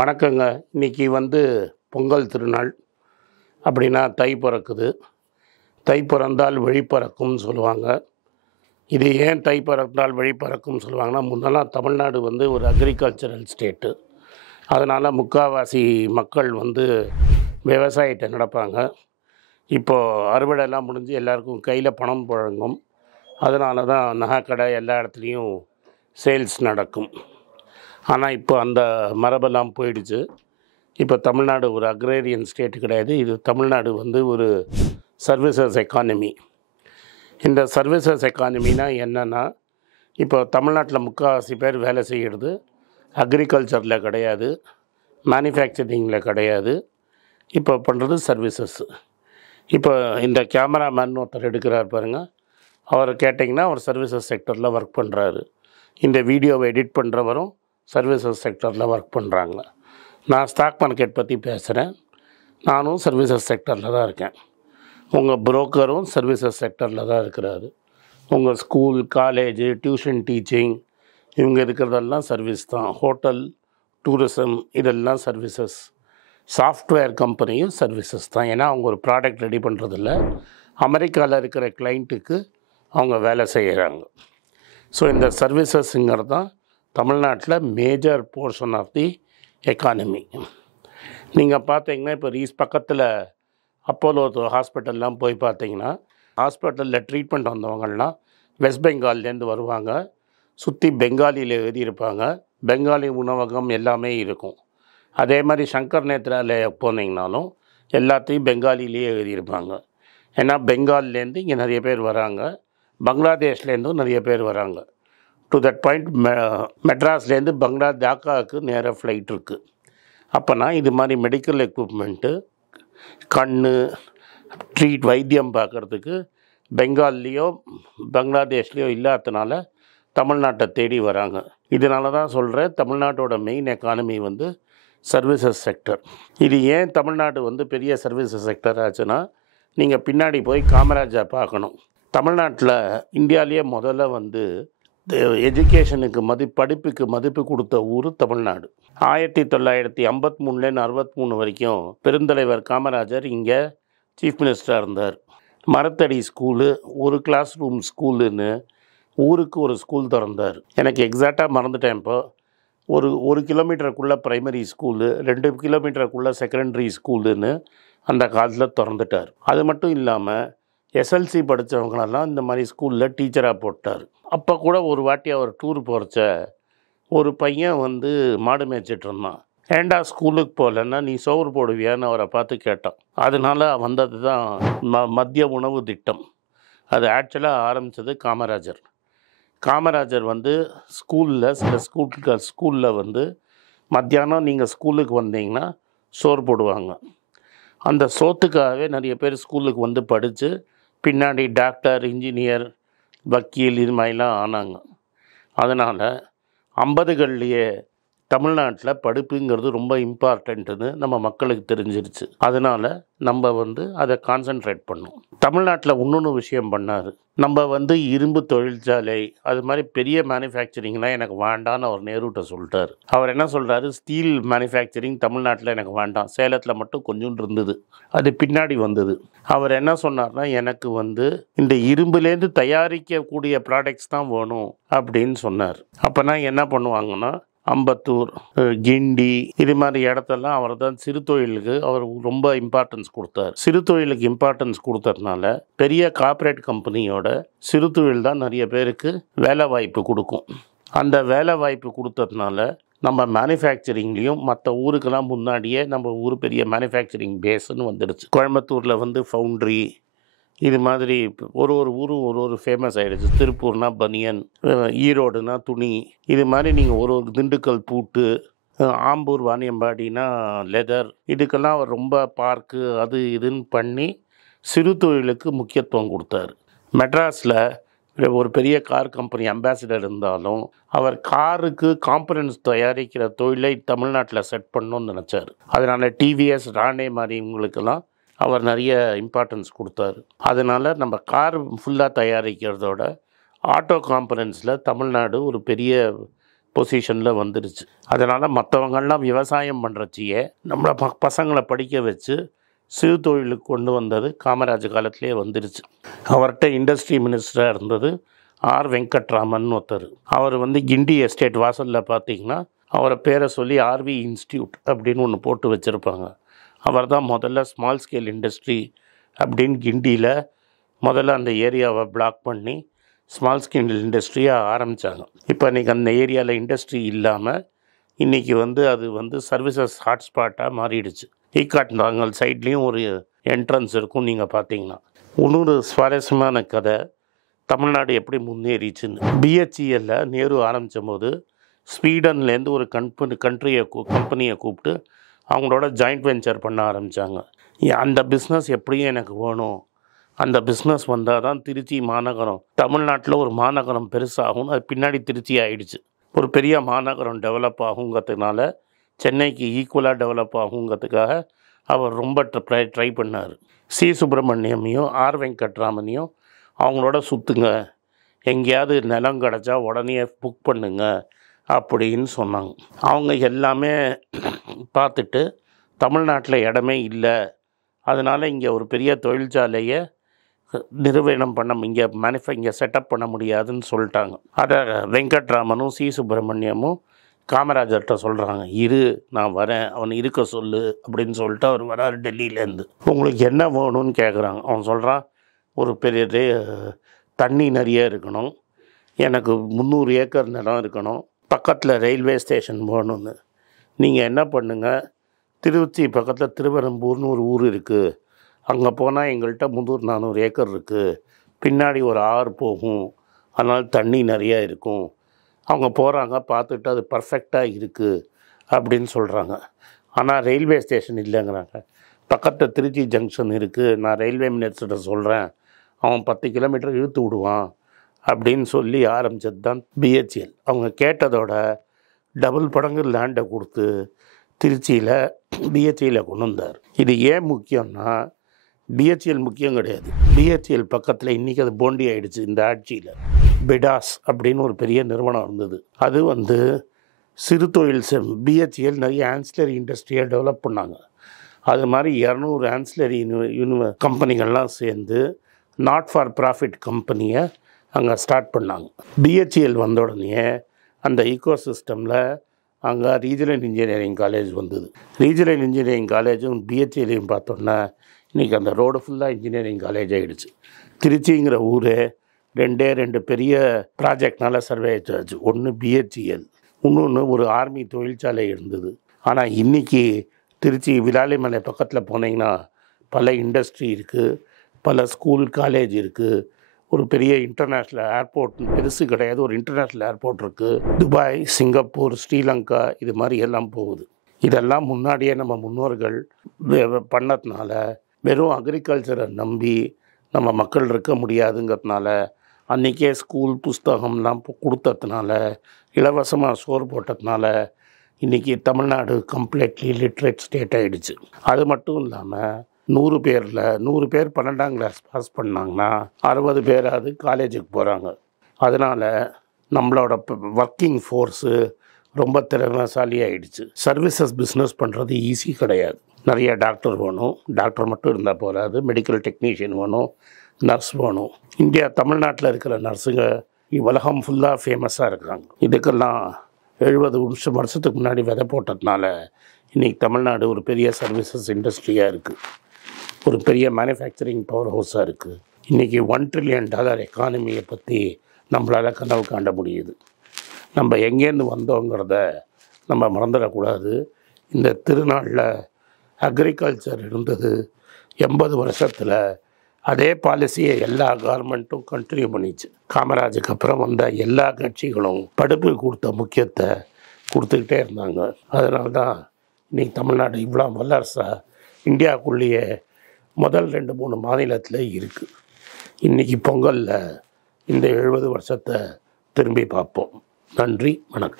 வணக்கங்க. இன்னைக்கு பொங்கல் திருநாள். அப்படின்னா தை பிறக்குது. தை பிறந்தால் வழி பிறக்கும்னு சொல்லுவாங்க. இது ஏன் தை பிறந்தால் வழி பிறக்கும்னு சொல்லுவாங்கன்னா, முன்னெல்லாம் தமிழ்நாடு ஒரு அக்ரிகல்ச்சரல் ஸ்டேட்டு. அதனால் முக்கால்வாசி மக்கள் விவசாயத்தை நடப்பாங்க. இப்போது அறுவடைலாம் முடிஞ்சு எல்லாருக்கும் கையில் பணம் புழங்கும். அதனால தான் நகைக்கடை எல்லா இடத்துலையும் சேல்ஸ் நடக்கும். ஆனால் இப்போ அந்த மரபெல்லாம் போயிடுச்சு. இப்போ தமிழ்நாடு ஒரு அக்ரேரியன் ஸ்டேட் கிடையாது. இது தமிழ்நாடு ஒரு சர்வீசஸ் எக்கானமி. இந்த சர்வீசஸ் எக்கானமினா என்னென்னா, இப்போ தமிழ்நாட்டில் முக்கால்வாசி பேர் வேலை செய்கிறது அக்ரிகல்ச்சரில் கிடையாது, மேனுஃபேக்சரிங்கில் கிடையாது. இப்போ பண்ணுறது சர்வீசஸ். இப்போ இந்த கேமராமேன் ஒருத்தர் எடுக்கிறார் பாருங்கள், அவரை கேட்டிங்கன்னா அவர் சர்வீசஸ் செக்டரில் ஒர்க் பண்ணுறாரு. இந்த வீடியோவை எடிட் பண்ணுறவரும் சர்வீசஸ் செக்டரில் ஒர்க் பண்ணுறாங்க. நான் ஸ்டாக் மார்க்கெட் பற்றி பேசுகிறேன். நானும் சர்வீசஸ் செக்டரில் தான் இருக்கேன். உங்கள் புரோக்கரும் சர்வீசஸ் செக்டரில் தான் இருக்கிறாரு. உங்கள் ஸ்கூல், காலேஜு, டியூஷன் டீச்சிங் இவங்க இருக்கிறதெல்லாம் சர்வீஸ் தான். ஹோட்டல், டூரிசம் இதெல்லாம் சர்வீசஸ். சாஃப்ட்வேர் கம்பெனியும் சர்வீசஸ் தான். ஏன்னா அவங்க ஒரு ப்ராடக்ட் ரெடி பண்ணுறதில்ல, அமெரிக்காவில் இருக்கிற கிளைண்ட்டுக்கு அவங்க வேலை செய்கிறாங்க. ஸோ இந்த சர்வீசஸ்ங்கிறது தான் தமிழ்நாட்டில் major portion of the economy. நீங்கள் பார்த்தீங்கன்னா, இப்போ பக்கத்தில் அப்போலோ ஹாஸ்பிட்டல்லாம் போய் பார்த்தீங்கன்னா, ஹாஸ்பிட்டலில் ட்ரீட்மெண்ட் வந்தவங்கள்லாம் வெஸ்ட் பெங்கால்லேருந்து வருவாங்க. சுற்றி பெங்காலியில் எழுதியிருப்பாங்க. பெங்காலி உணவகம் எல்லாமே இருக்கும். அதே மாதிரி சங்கர் நேத்ராலயா போனீங்கனாலும் எல்லாத்தையும் பெங்காலிலேயே எழுதியிருப்பாங்க. ஏன்னா பெங்கால்லேருந்து இங்கே நிறைய பேர் வராங்க, பங்களாதேஷ்லேருந்தும் நிறைய பேர் வராங்க. டு தட் பாயிண்ட் மெட்ராஸ்லேருந்து டாக்காவுக்கு நேராக ஃப்ளைட் இருக்குது. அப்போனா இது மாதிரி மெடிக்கல் எக்யூப்மெண்ட்டு, கண் வைத்தியம் பார்க்குறதுக்கு பெங்கால்லையோ பங்களாதேஷ்லேயோ இல்லாததுனால தமிழ்நாட்டை தேடி வராங்க. இதனால தான் சொல்கிறேன், தமிழ்நாட்டோட மெயின் எக்கானமி சர்வீசஸ் செக்டர். இது ஏன் தமிழ்நாடு பெரிய சர்வீசஸ் செக்டர் ஆச்சுன்னா, நீங்கள் பின்னாடி போய் காமராஜை பார்க்கணும். தமிழ்நாட்டில் இந்தியாவிலேயே முதல்ல எஜுகேஷனுக்கு படிப்புக்கு மதிப்பு கொடுத்த ஊர் தமிழ்நாடு. 1953 63 வரைக்கும் பெருந்தலைவர் காமராஜர் இங்கே சீஃப் மினிஸ்டராக இருந்தார். மரத்தடி ஸ்கூலு, ஒரு கிளாஸ் ரூம் ஸ்கூலுன்னு ஊருக்கு ஒரு ஸ்கூல் திறந்தார். எனக்கு எக்ஸாக்டாக மறந்துட்டேன். இப்போ ஒரு கிலோமீட்டருக்குள்ளே ப்ரைமரி ஸ்கூலு, 2 கிலோமீட்டருக்குள்ளே செகண்டரி ஸ்கூலுன்னு அந்த காலத்தில் திறந்துட்டார். அது மட்டும் இல்லாமல் எஸ்எல்சி படித்தவங்களெல்லாம் இந்த மாதிரி ஸ்கூலில் டீச்சராக போட்டார். அப்போ கூட ஒரு வாட்டி அவர் டூர் போகிறச்ச ஒரு பையன் மாடு மேய்ச்சிட்டு இருந்தான். ஏண்டா ஸ்கூலுக்கு போகலன்னா நீ சோறு போடுவியான்னு அவரை பார்த்து கேட்டான். அதனால் வந்தது தான் மத்திய உணவு திட்டம். அது ஆக்சுவலாக ஆரம்பித்தது காமராஜர். காமராஜர் ஸ்கூலில் சில ஸ்கூலில் மத்தியானம் நீங்கள் ஸ்கூலுக்கு வந்தீங்கன்னா சோறு போடுவாங்க. அந்த சோத்துக்காகவே நிறைய பேர் ஸ்கூலுக்கு படித்து பின்னாடி டாக்டர், இன்ஜினியர், வக்கீல் இது மாதிரிலாம் ஆனாங்க. அதனால் 50கள்லேயே தமிழ்நாட்டில் படிப்புங்கிறது ரொம்ப இம்பார்ட்டண்ட்டுன்னு நம்ம மக்களுக்கு தெரிஞ்சிருச்சு. அதனால் நம்ம அதை கான்சன்ட்ரேட் பண்ணோம். தமிழ்நாட்டில் இன்னொன்று விஷயம் பண்ணார். நம்ம இரும்பு தொழிற்சாலை அது மாதிரி பெரிய மேனுஃபேக்சரிங்லாம் எனக்கு வேண்டான்னு அவர் நேருட்ட சொல்லிட்டார். அவர் என்ன சொல்கிறாரு, ஸ்டீல் மேனுஃபேக்சரிங் தமிழ்நாட்டில் எனக்கு வேண்டாம், சேலத்தில் மட்டும் கொஞ்சம் இருந்தது, அது பின்னாடி வந்தது. அவர் என்ன சொன்னார்னா, எனக்கு இந்த இரும்புலேருந்து தயாரிக்கக்கூடிய ப்ராடக்ட்ஸ் தான் வேணும் அப்படின்னு சொன்னார். அப்போனா என்ன பண்ணுவாங்கன்னா, அம்பத்தூர், கிண்டி இது மாதிரி இடத்தெல்லாம் அவர் தான் சிறு தொழிலுக்கு அவர் ரொம்ப இம்பார்ட்டன்ஸ் கொடுத்தார். சிறு தொழிலுக்கு இம்பார்ட்டன்ஸ் கொடுத்ததுனால பெரிய கார்ப்பரேட் கம்பெனியோட சிறு தொழில் தான் நிறைய பேருக்கு வேலை வாய்ப்பு கொடுக்கும். அந்த வேலை வாய்ப்பு கொடுத்ததுனால நம்ம மேனுஃபேக்சரிங்லேயும் மற்ற ஊருக்கெல்லாம் முன்னாடியே நம்ம ஊர் பெரிய மேனுஃபேக்சரிங் பேஸ்ன்னு வந்துடுச்சு. கோயம்புத்தூரில் ஃபவுண்ட்ரி இது மாதிரி ஒரு ஊரும் ஒரு ஃபேமஸ் ஆகிடுச்சு. திருப்பூர்னா பனியன், ஈரோடுனா துணி, இது மாதிரி நீங்கள் ஒரு திண்டுக்கல் பூட்டு, ஆம்பூர் வாணியம்பாடினா லெதர், இதுக்கெல்லாம் அவர் ரொம்ப பார்க்கு அது இதுன்னு பண்ணி சிறு தொழிலுக்கு முக்கியத்துவம் கொடுத்தாரு. மெட்ராஸில் ஒரு பெரிய கார் கம்பெனி அம்பாசிடர் இருந்தாலும் அவர் காருக்கு காம்பனன்ட்ஸ் தயாரிக்கிற தொழிலை தமிழ்நாட்டில் செட் பண்ணணும்னு நினச்சார். அதனால் டிவிஎஸ், ராணே மாதிரி இவங்களுக்கெல்லாம் அவர் நிறைய இம்பார்ட்டன்ஸ் கொடுத்தாரு. அதனால் நம்ம கார் ஃபுல்லாக தயாரிக்கிறதோட ஆட்டோ காம்பனன்ட்ஸில் தமிழ்நாடு ஒரு பெரிய பொசிஷனில் வந்துருச்சு. அதனால் மற்றவங்கள்லாம் விவசாயம் பண்ணுறச்சியே நம்மளை பசங்களை படிக்க வச்சு சிறு தொழிலுக்கு கொண்டு வந்தது காமராஜ் காலத்திலே வந்துருச்சு. அவர்கிட்ட இண்டஸ்ட்ரி மினிஸ்டராக இருந்தது ஆர் வெங்கட்ராமன் ஒருத்தர். அவர் கிண்டி எஸ்டேட் வாசலில் பார்த்தீங்கன்னா அவரை பேரை சொல்லி ஆர்வி இன்ஸ்டியூட் அப்படின்னு ஒன்று போட்டு வச்சுருப்பாங்க. அவர் தான் முதல்ல ஸ்மால் ஸ்கேல் இண்டஸ்ட்ரி அப்படின்னு கிண்டியில் முதல்ல அந்த ஏரியாவை பிளாக் பண்ணி ஸ்மால் ஸ்கேல் இண்டஸ்ட்ரியை ஆரம்பித்தாங்க. இப்போ இன்றைக்கி அந்த ஏரியாவில் இண்டஸ்ட்ரி இல்லாமல் இன்றைக்கி அது சர்வீசஸ் ஹாட்ஸ்பாட்டாக மாறிடுச்சு. ஈக்காட்நாங்கல் சைட்லேயும் ஒரு என்ட்ரன்ஸ் இருக்கும். நீங்கள் பார்த்தீங்கன்னா இன்னொரு சுவாரஸ்யமான கதை தமிழ்நாடு எப்படி முன்னேறிச்சுன்னு. பிஹெச்இஎல்ல நேரு ஆரம்பித்த போது ஸ்வீடன்லேருந்து ஒரு கம்பெனியை கூப்பிட்டு அவங்களோட ஜாயிண்ட் வெஞ்சர் பண்ண ஆரம்பித்தாங்க. அந்த பிஸ்னஸ் எப்படியும் எனக்கு வேணும், அந்த பிஸ்னஸ் வந்தால் தான் திருச்சி மாநகரம் தமிழ்நாட்டில் ஒரு மாநகரம் பெருசாகும். அது பின்னாடி திருச்சி ஆகிடுச்சு. ஒரு பெரிய மாநகரம் டெவலப் ஆகுங்கிறதுனால சென்னைக்கு ஈக்குவலாக டெவலப் ஆகுங்கிறதுக்காக அவர் ரொம்ப ட்ரை பண்ணார். சி சுப்பிரமணியமையும் ஆர் வெங்கட்ராமனையும் அவங்களோட சுற்றுங்க, எங்கேயாவது நிலம் கிடச்சா உடனே புக் பண்ணுங்க அப்படின்னு சொன்னாங்க. அவங்க எல்லாமே பார்த்துட்டு தமிழ்நாட்டில் இடமே இல்லை, அதனால் இங்கே ஒரு பெரிய தொழிற்சாலையை நிறுவனம் இங்கே செட்டப் பண்ண முடியாதுன்னு சொல்லிட்டாங்க. அதை வெங்கட்ராமனும் சி சுப்பிரமணியமும் காமராஜர்கிட்ட சொல்கிறாங்க, நான் வரேன், அவனை இருக்க சொல்லு அப்படின்னு சொல்லிட்டு அவர் வராரு டெல்லியிலேருந்து. உங்களுக்கு என்ன வேணும்னு கேட்குறாங்க. அவன் சொல்கிறான், ஒரு பெரிய தண்ணி நிறைய இருக்கணும், எனக்கு 300 ஏக்கர் நிலம் இருக்கணும், பக்கத்தில் ரயில்வே ஸ்டேஷன் வேணும்னு. நீங்கள் என்ன பண்ணுங்கள், திருச்சி பக்கத்தில் திருவெரும்பூர்னு ஒரு ஊர் இருக்குது, அங்கே போனால் எங்கள்கிட்ட 300-400 ஏக்கர் இருக்குது, பின்னாடி ஒரு ஆறு போகும், அதனால் தண்ணி நிறையா இருக்கும். அவங்க போகிறாங்க, பார்த்துட்டு அது பர்ஃபெக்டாக இருக்குது அப்படின்னு சொல்கிறாங்க. ஆனால் ரயில்வே ஸ்டேஷன் இல்லைங்கிறாங்க. பக்கத்தில் திருச்சி ஜங்ஷன் இருக்குது, நான் ரயில்வே மினிஸ்டர்கிட்ட சொல்கிறேன், அவன் 10 கிலோமீட்டர் இழுத்து விடுவான் அப்படின்னு சொல்லி ஆரம்பித்தது தான் பிஹெச்எல். அவங்க கேட்டதோட டபுள் படங்கு லேண்டை கொடுத்து திருச்சியில் பிஹெச்எல்லை கொண்டு வந்தார். இது ஏன் முக்கியம்னா, பிஹெச்எல் முக்கியம் கிடையாது. பிஹெச்எல் பக்கத்தில் இன்றைக்கி அது போண்டி ஆகிடுச்சு. இந்த ஆட்சியில் பெடாஸ் அப்படின்னு ஒரு பெரிய நிறுவனம் இருந்தது. அது சிறு தொழில் பிஹெச்எல் நிறைய ஆன்சிலரி இண்டஸ்ட்ரியை டெவலப் பண்ணாங்க. அது மாதிரி 200 ஆன்சிலரி கம்பெனிகள்லாம் சேர்ந்து நாட் ஃபார் ப்ராஃபிட் கம்பெனியை அங்கே ஸ்டார்ட் பண்ணாங்க. பிஹெச்எல் வந்த உடனே அந்த ஈக்கோ சிஸ்டமில் அங்கே ரீஜனல் இன்ஜினியரிங் காலேஜ் வந்தது. ரீஜனல் இன்ஜினியரிங் காலேஜும் பிஹெச்எல்லையும் பார்த்தோன்னா இன்றைக்கி அந்த ரோடு ஃபுல்லாக இன்ஜினியரிங் காலேஜ் ஆகிடுச்சு. திருச்சிங்கிற ஊர் 2 பெரிய ப்ராஜெக்ட்னால சர்வே ஆச்சு. ஒன்று பிஹெச்எல், இன்னொன்று ஒரு ஆர்மி தொழிற்சாலை இருந்தது. ஆனால் இன்றைக்கி திருச்சி விராலிமலை பக்கத்தில் போனீங்கன்னா பல இண்டஸ்ட்ரி இருக்குது, பல ஸ்கூல் காலேஜ் இருக்குது, ஒரு பெரிய இன்டர்நேஷ்னல் ஏர்போர்ட், பெருசு கிடையாது, ஒரு இன்டர்நேஷ்னல் ஏர்போர்ட் இருக்குது. துபாய், சிங்கப்பூர், ஸ்ரீலங்கா இது மாதிரி எல்லாம் போகுது. இதெல்லாம் முன்னாடியே நம்ம முன்னோர்கள் பண்ணதுனால வெறும் அக்ரிகல்ச்சரை நம்பி நம்ம மக்கள் இருக்க முடியாதுங்கிறதுனால அன்றைக்கே ஸ்கூல் புஸ்தகம்லாம் கொடுத்ததுனால, இலவசமாக சோறு போட்டதுனால இன்றைக்கி தமிழ்நாடு கம்ப்ளீட்லி லிட்ரேட் ஸ்டேட் ஆகிடுச்சு. அது மட்டும் இல்லாமல் 100 பேரில் 100 பேர் 12ஆம் கிளாஸ் பாஸ் பண்ணாங்கன்னா 60 பேராவது காலேஜுக்கு போகிறாங்க. அதனால் நம்மளோட ஒர்க்கிங் ஃபோர்ஸு ரொம்ப திறமைசாலி ஆகிடுச்சு. சர்வீசஸ் பிஸ்னஸ் பண்ணுறது ஈஸி கிடையாது. நிறைய டாக்டர் வேணும், டாக்டர் மட்டும் இருந்தால் போகாது, மெடிக்கல் டெக்னீஷியன் வேணும், நர்ஸ் வேணும். தமிழ்நாட்டில் இருக்கிற நர்ஸுங்க உலகம் ஃபுல்லாக ஃபேமஸாக இருக்கிறாங்க. இதுக்கெல்லாம் 70 வருஷத்துக்கு முன்னாடி விதை போட்டதுனால இன்றைக்கி தமிழ்நாடு ஒரு பெரிய சர்வீசஸ் இண்டஸ்ட்ரியாக இருக்குது, ஒரு பெரிய மேனுஃபேக்சரிங் பவர் ஹவுஸாக இருக்குது. இன்றைக்கி $1 trillion எக்கானமியை பற்றி நம்மளால் கனவு காண்ட முடியுது. நம்ம எங்கேருந்து வந்தோங்கிறத நம்ம மறந்துடக்கூடாது. இந்த திருநாளில் அக்ரிகல்ச்சர் இருந்தது. 80 வருஷத்தில் அதே பாலிசியை எல்லா கவர்மெண்ட்டும் கண்டினியூ பண்ணிச்சு. காமராஜுக்கு அப்புறம் வந்த எல்லா கட்சிகளும் படிப்பு கொடுத்த முக்கியத்தை கொடுத்துக்கிட்டே இருந்தாங்க. அதனால தான் இன்றைக்கி தமிழ்நாடு இவ்வளோ வல்லரசாக இந்தியாவுக்குள்ளேயே முதல் 2-3 மாநிலத்தில் இருக்குது. இன்றைக்கி பொங்கலில் இந்த 70 வருஷத்தை திரும்பி பார்ப்போம். நன்றி, வணக்கம்.